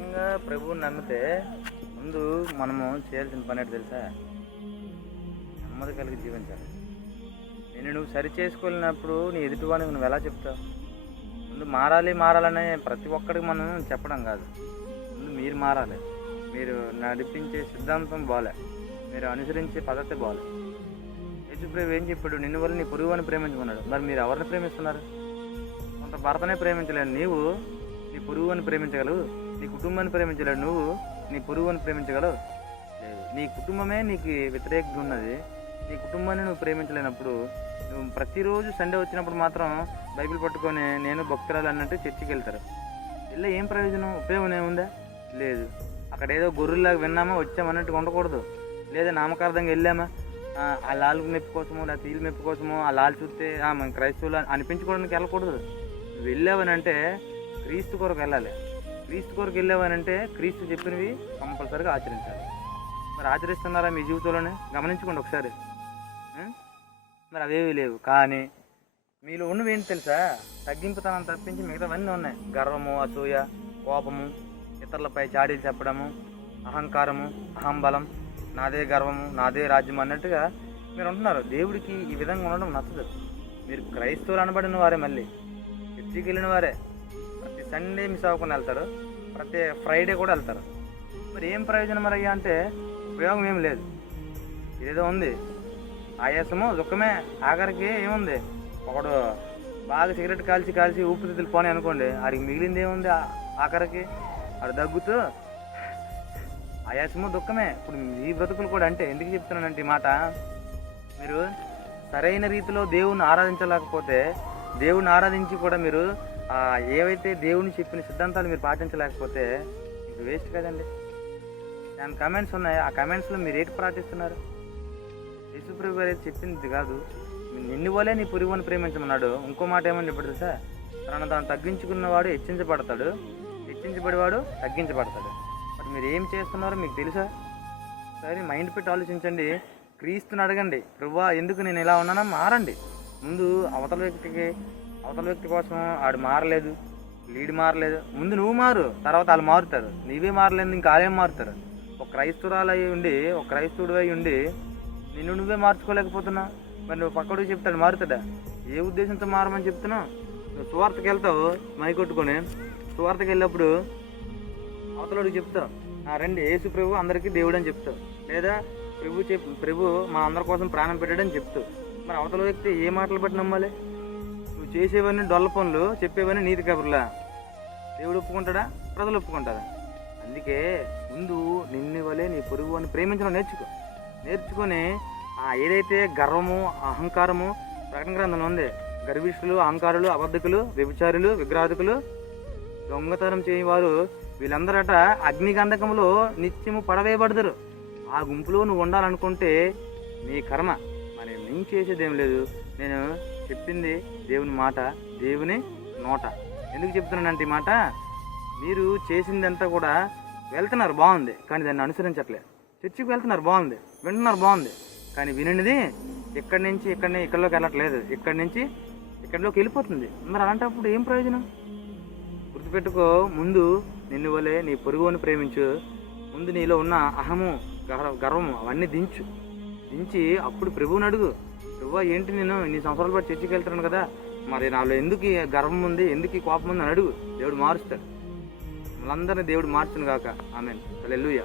నిజంగా ప్రభువుని నమ్మితే ముందు మనము చేయాల్సిన పని ఏంటో తెలుసా? నెమ్మది కలిగి జీవించాలి. నువ్వు సరి చేసుకోలేనప్పుడు నీ ఎదుటివానికి నువ్వు ఎలా చెప్తావు? ముందు మారాలనే ప్రతి ఒక్కడికి మనం చెప్పడం కాదు. ముందు మీరు మారాలి. మీరు నడిపించే సిద్ధాంతం బాలే, మీరు అనుసరించే పద్ధతి బాలే. యేసుప్రభు ఏం చెప్పాడు? నిన్ను వల్ల నీ పొరుగువాని ప్రేమించుకున్నాడు. మరి మీరు ఎవరిని ప్రేమిస్తున్నారు? కొంత భర్తనే ప్రేమించలేడు, నీవు నీ పొరుగువాని ప్రేమించగలవు. నీ కుటుంబాన్ని ప్రేమించలేడు, నువ్వు నీ పొరుగువాని ప్రేమించగలవు? లేదు. నీ కుటుంబమే నీకు వ్యతిరేకంగా ఉన్నది. నీ కుటుంబాన్ని నువ్వు ప్రేమించలేనప్పుడు నువ్వు ప్రతిరోజు సండే వచ్చినప్పుడు మాత్రం బైబిల్ పట్టుకొని నేను భక్తురాలు అన్నట్టు చర్చికి వెళ్తారు. ఇలా ఏం ప్రయోజనం? ఉపయోగం ఏముందా? లేదు. అక్కడ ఏదో గొర్రెల్లాగా విన్నామా వచ్చామన్నట్టు ఉండకూడదు. లేదా నామకార్థంగా వెళ్ళామా ఆ లాల్ మెప్పు కోసమో లేదా తీలు మెప్పు కోసమో ఆ లాల్ చూస్తే మనం క్రైస్తవులు అనిపించుకోవడానికి వెళ్ళకూడదు. నువ్వు వెళ్ళావనంటే క్రీస్తు కొరకు వెళ్ళాలి. క్రీస్తు కొరకు వెళ్ళావనంటే క్రీస్తు చెప్పినవి కంపల్సరీగా ఆచరించాలి. మరి ఆచరిస్తున్నారా మీ జీవితంలోనే? గమనించుకోండి ఒకసారి. మరి అవేవి లేవు. కానీ మీలో ఉన్నవి ఏంటి తెలుసా? తగ్గింపుతనం తప్పించి మిగతావన్నీ ఉన్నాయి. గర్వము, అసూయ, కోపము, ఇతరులపై చాడీలు చెప్పడము, అహంకారము, అహంబలం, నాదే గర్వము, నాదే రాజ్యం అన్నట్టుగా మీరు ఉంటున్నారు. దేవుడికి ఈ విధంగా ఉండడం నచ్చదు. మీరు క్రైస్తవులు అనబడిన వారే, మళ్ళీ చర్చికి వెళ్ళిన వారే. ప్రతి సండే మిస్ అవ్వకుండా వెళ్తారు, ప్రతి ఫ్రైడే కూడా వెళ్తారు. మరి ఏం ప్రయోజనం మరి అయ్యా అంటే ఉపయోగం ఏం లేదు. ఏదో ఉంది, ఆయాసము దుఃఖమే. ఆఖరికి ఏముంది? ఒకడు బాగా సిగరెట్ కాల్చి ఊపిరితిత్తులు పోనీ అనుకోండి, ఆడికి మిగిలింది ఏముంది? ఆఖరికి ఆడు దగ్గుతూ ఆయాసము దుఃఖమే. ఇప్పుడు ఈ బ్రతుకులు కూడా అంటే ఎందుకు చెప్తున్నానంటే ఈ మాట, మీరు సరైన రీతిలో దేవుణ్ణి ఆరాధించలేకపోతే, దేవుణ్ణి ఆరాధించి కూడా మీరు ఏవైతే దేవుని చెప్పిన సిద్ధాంతాలు మీరు పాటించలేకపోతే ఇది వేస్ట్ కదండి. దాని కమెంట్స్ ఉన్నాయి, ఆ కమెంట్స్లో మీరు ఏంటి ప్రార్థిస్తున్నారు? యేసుప్రభు గారు అయితే చెప్పింది కాదు, నిన్ను వల్లే నీ పొరుగువాని ప్రేమించమన్నాడు. ఇంకో మాట ఏమని చెప్పాడు తెలుసా? తనను తాను తగ్గించుకున్నవాడు హెచ్చించబడతాడు, హెచ్చించబడేవాడు తగ్గించబడతాడు. మరి మీరు ఏం చేస్తున్నారో మీకు తెలుసా? సరే మైండ్ పెట్టి ఆలోచించండి. క్రీస్తుని అడగండి, ప్రభువా ఎందుకు నేను ఇలా ఉన్నానో మారండి. ముందు అవతల వ్యక్తి కోసం ఆడు మారలేదు, లీడ్ మారలేదు. ముందు నువ్వు మారు, తర్వాత వాళ్ళు మారుతారు. నీవే మారలేదు, ఇంకా వాళ్ళేం మారుతారు? ఒక క్రైస్తవురాలు అయి ఉండి, ఒక క్రైస్తవుడు అయి ఉండి నిన్ను నువ్వే మార్చుకోలేకపోతున్నా, మరి నువ్వు పక్కడికి చెప్తాడు మారుతాడా? ఏ ఉద్దేశంతో మారమని చెప్తున్నావు? నువ్వు సువార్తకి వెళ్తావు మైకొట్టుకొని, సువార్తకి వెళ్ళినప్పుడు అవతలడికి చెప్తావు రండి యేసు ప్రభు అందరికీ దేవుడు అని చెప్తావు, లేదా ప్రభు మా అందరి కోసం ప్రాణం పెట్టాడని చెప్తావు. మరి అవతల వ్యక్తి ఏ మాటలు బట్టి నమ్మాలి? నువ్వు చేసేవన్నీ డొల్ల పనులు, చెప్పేవన్నీ నీతి కబుర్లా. దేవుడు ఒప్పుకుంటాడా? ప్రజలు ఒప్పుకుంటారా? అందుకే ముందు నిన్ను వలే నీ పొరుగు అని ప్రేమించడం నేర్చుకొని ఏదైతే గర్వము, అహంకారము ప్రకటన గ్రంథంలో ఉంది. గర్విష్ఠులు, అహంకారులు, అబద్ధకులు, వ్యభిచారులు, విగ్రహాధికులు, దొంగతనం చేయవారు వీళ్ళందరట అగ్నిగంధకంలో నిత్యము పడవేయబడతారు. ఆ గుంపులో నువ్వు ఉండాలనుకుంటే నీ కర్మ. మరి నేను చేసేది ఏం లేదు. నేను చెప్పింది దేవుని మాట, దేవుని నోట. ఎందుకు చెప్తున్నానంటే ఈ మాట, మీరు చేసిందంతా కూడా వెళ్తున్నారు బాగుంది, కానీ దాన్ని అనుసరించట్లేదు. చర్చికి వెళ్తున్నారు బాగుంది, వింటున్నారు బాగుంది, కానీ వినినది ఇక్కడిలోకి వెళ్ళట్లేదు, ఇక్కడి నుంచి ఇక్కడిలోకి వెళ్ళిపోతుంది. మరి అలాంటప్పుడు ఏం ప్రయోజనం? గుర్తుపెట్టుకో, ముందు నిన్ను వలే నీ పొరుగుని ప్రేమించు. ముందు నీలో ఉన్న అహము, గర్వము అవన్నీ దించి అప్పుడు ప్రభువుని అడుగు. ప్రభువా ఏంటి, నేను ఇన్ని సంవత్సరాల పాటు చర్చికి వెళ్తున్నాను కదా, మరి నాలో ఎందుకు ఈ గర్వం ఉంది, ఎందుకు ఈ కోపం ఉంది అని అడుగు. దేవుడు మారుస్తాడు. మనందరినీ దేవుడు మార్చును గాక. ఆమేన్. హల్లెలూయా.